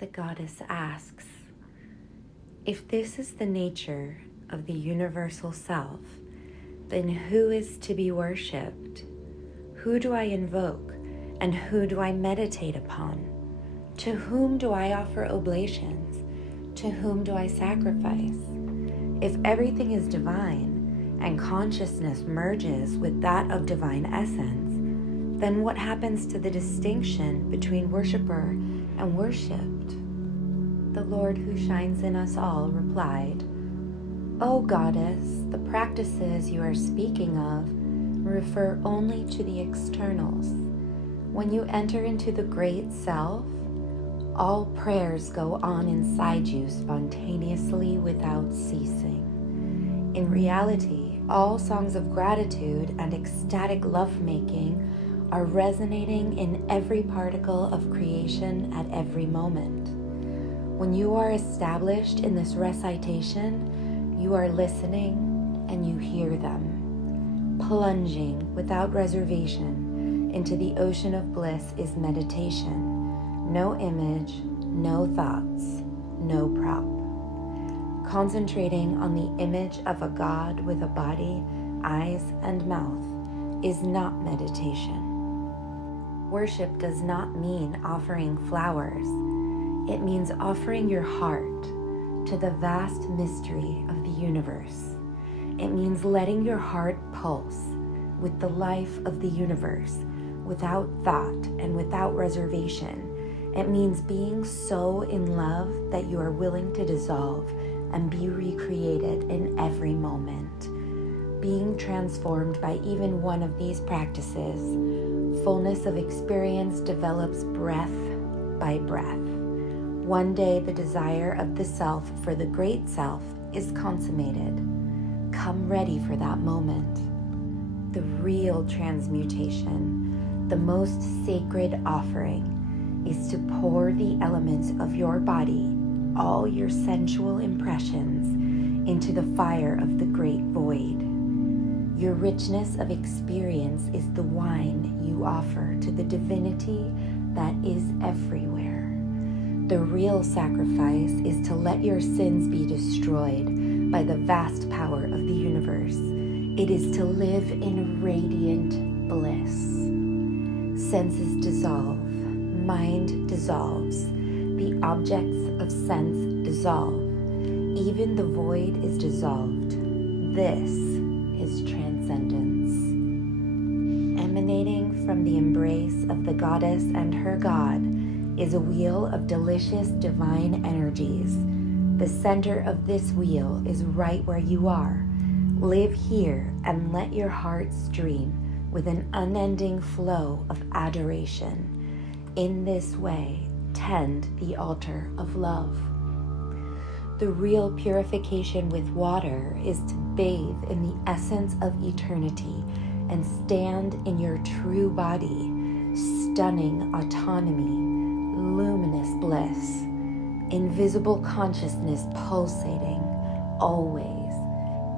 The goddess asks, if this is the nature of the universal self, then who is to be worshipped? Who do I invoke, and who do I meditate upon? To whom do I offer oblations? To whom do I sacrifice? If everything is divine, and consciousness merges with that of divine essence, then what happens to the distinction between worshiper and worshipped? The Lord who shines in us all replied, O goddess, the practices you are speaking of refer only to the externals. When you enter into the great self, all prayers go on inside you spontaneously without ceasing. In reality, all songs of gratitude and ecstatic lovemaking are resonating in every particle of creation at every moment. When you are established in this recitation, you are listening and you hear them. Plunging without reservation into the ocean of bliss is meditation. No image, no thoughts, no prop. Concentrating on the image of a god with a body, eyes, and mouth is not meditation. Worship does not mean offering flowers. It means offering your heart to the vast mystery of the universe. It means letting your heart pulse with the life of the universe without thought and without reservation. It means being so in love that you are willing to dissolve and be recreated in every moment. Being transformed by even one of these practices, fullness of experience develops breath by breath. One day the desire of the self for the great self is consummated. Come ready for that moment. The real transmutation, the most sacred offering, is to pour the elements of your body, all your sensual impressions, into the fire of the great void. Your richness of experience is the wine you offer to the divinity that is everywhere. The real sacrifice is to let your sins be destroyed by the vast power of the universe. It is to live in radiant bliss. Senses dissolve, mind dissolves, the objects of sense dissolve. Even the void is dissolved. This is transcendence. Emanating from the embrace of the goddess and her god is a wheel of delicious divine energies. The center of this wheel is right where you are. Live here and let your heart stream with an unending flow of adoration. In this way, tend the altar of love. The real purification with water is to bathe in the essence of eternity and stand in your true body, stunning autonomy, luminous bliss, invisible consciousness pulsating always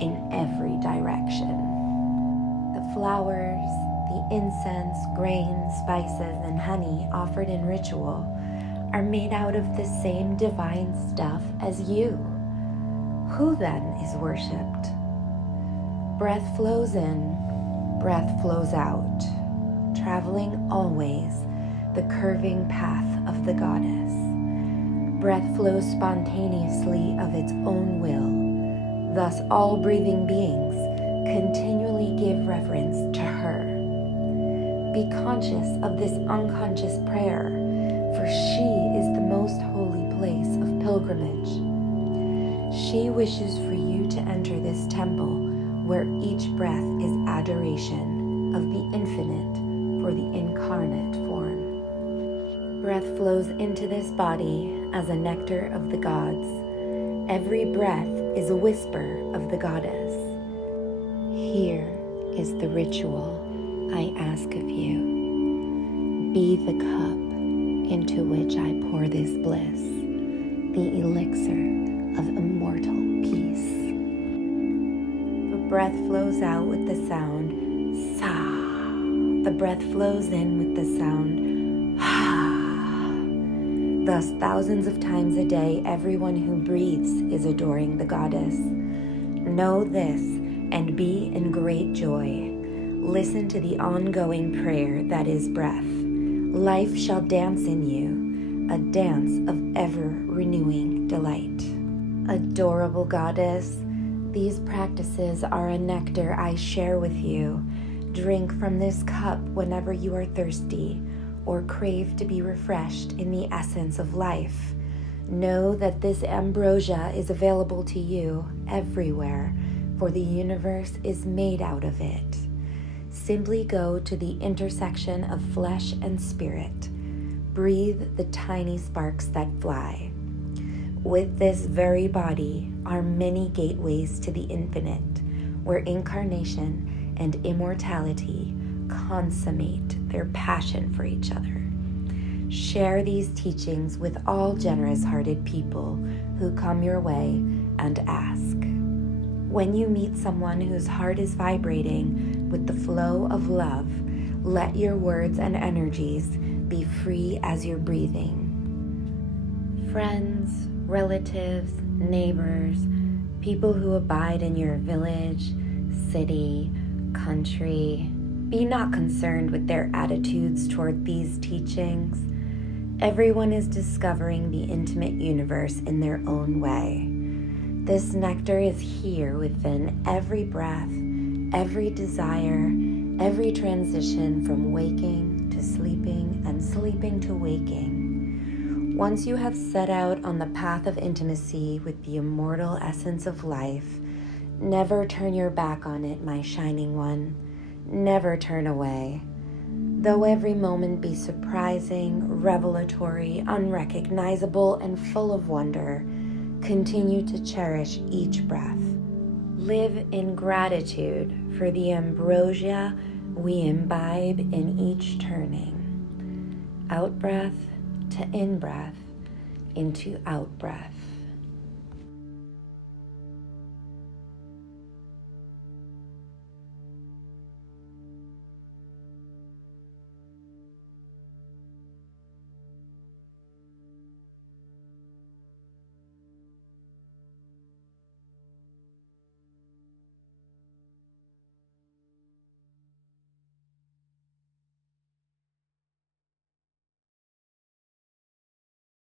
in every direction. The flowers, the incense, grains, spices, and honey offered in ritual are made out of the same divine stuff as you. Who then is worshipped? Breath flows in, breath flows out, traveling always the curving path of the goddess. Breath flows spontaneously of its own will. Thus all breathing beings continually give reverence to her. Be conscious of this unconscious prayer, for she is the most holy place of pilgrimage. She wishes for you to enter this temple where each breath is adoration of the infinite for the incarnate form. Breath flows into this body as a nectar of the gods. Every breath is a whisper of the goddess. Here is the ritual I ask of you. Be the cup into which I pour this bliss, the elixir of immortal peace. The breath flows out with the sound sa. The breath flows in with the sound ha. Thus, thousands of times a day, everyone who breathes is adoring the goddess. Know this and be in great joy. Listen to the ongoing prayer that is breath. Life shall dance in you, a dance of ever-renewing delight. Adorable goddess, these practices are a nectar I share with you. Drink from this cup whenever you are thirsty or crave to be refreshed in the essence of life. Know that this ambrosia is available to you everywhere, for the universe is made out of it. Simply go to the intersection of flesh and spirit. Breathe the tiny sparks that fly. With this very body are many gateways to the infinite, where incarnation and immortality consummate their passion for each other. Share these teachings with all generous-hearted people who come your way and ask. When you meet someone whose heart is vibrating with the flow of love, let your words and energies be free as you're breathing. Friends, relatives, neighbors, people who abide in your village, city, country, be not concerned with their attitudes toward these teachings. Everyone is discovering the intimate universe in their own way. This nectar is here within every breath, every desire, every transition from waking to sleeping and sleeping to waking. Once you have set out on the path of intimacy with the immortal essence of life, never turn your back on it, my shining one. Never turn away. Though every moment be surprising, revelatory, unrecognizable, and full of wonder, continue to cherish each breath. Live in gratitude for the ambrosia we imbibe in each turning. Out breath to in breath into out breath.